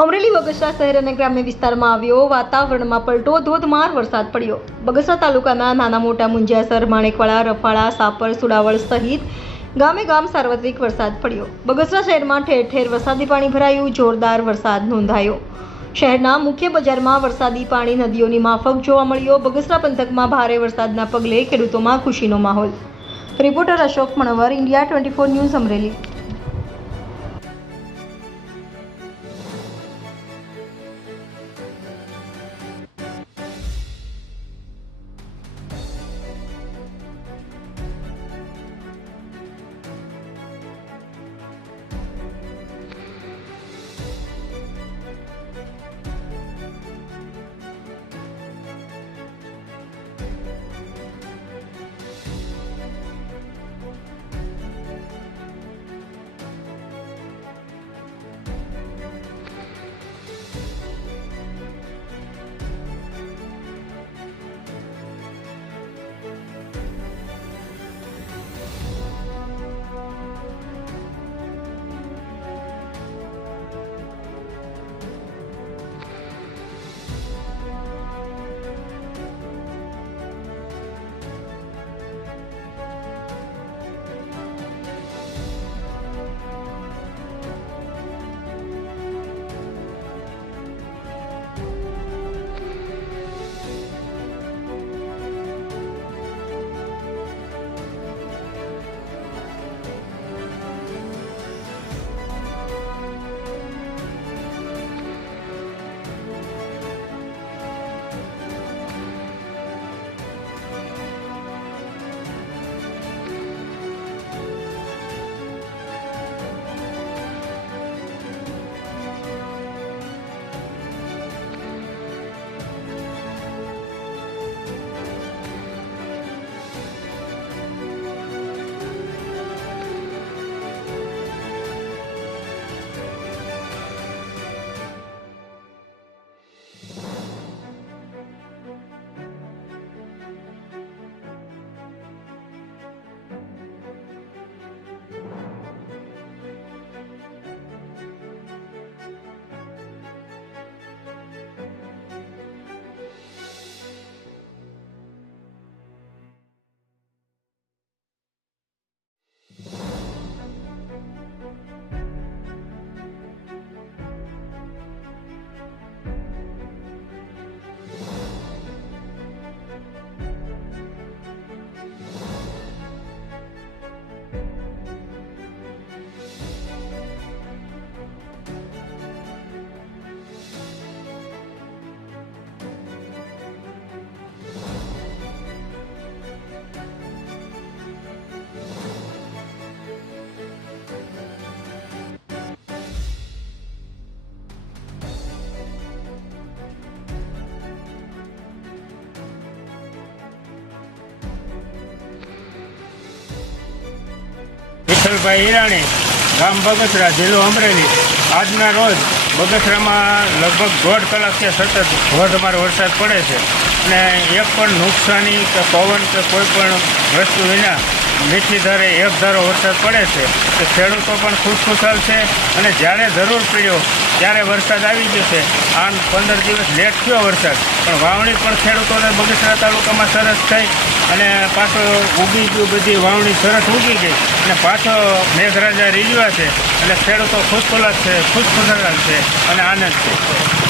અમરેલી બગસરા શહેર અને ગ્રામ્ય વિસ્તારમાં આવ્યો વાતાવરણમાં પલટો. ધોધમાર વરસાદ પડ્યો. બગસરા તાલુકાના નાના મોટા મુંજિયાસર, માણેકવાડા, રફાળા, સાપર, સુડાવળ સહિત ગામે ગામ સાર્વત્રિક વરસાદ પડ્યો. બગસરા શહેરમાં ઠેર ઠેર વરસાદી પાણી ભરાયું. જોરદાર વરસાદ નોંધાયો. શહેરના મુખ્ય બજારમાં વરસાદી પાણી નદીઓની માફક જોવા મળ્યો. બગસરા પંથકમાં ભારે વરસાદના પગલે ખેડૂતોમાં ખુશીનો માહોલ. Reporter Ashok Manvar, India 24 news, Amreli. Vithalbhai Hirani, ગામ બગસરા, જિલ્લો અમરેલી. આજના રોજ બગસરામાં લગભગ 1.5 કલાકથી સતત ધોધમાર વરસાદ પડે છે અને એક પણ નુકસાની કે પવન કે કોઈ પણ વસ્તુ વિના મીઠી ધારે એક ધારો વરસાદ પડે છે કે ખેડૂતો પણ ખુશખુશાલ છે અને જ્યારે જરૂર પડ્યો ત્યારે વરસાદ આવી ગયો છે. આમ 15 દિવસ લેટ થયો વરસાદ, પણ વાવણી પણ ખેડૂતોને બગસરા તાલુકામાં સરસ થઈ અને પાછો ઉગી ગયું, બધી વાવણી સરસ ઉગી ગઈ અને પાછો મેઘરાજા રીઝવા છે અને ખેડૂતો ખુશખુશાલ છે અને આનંદ છે.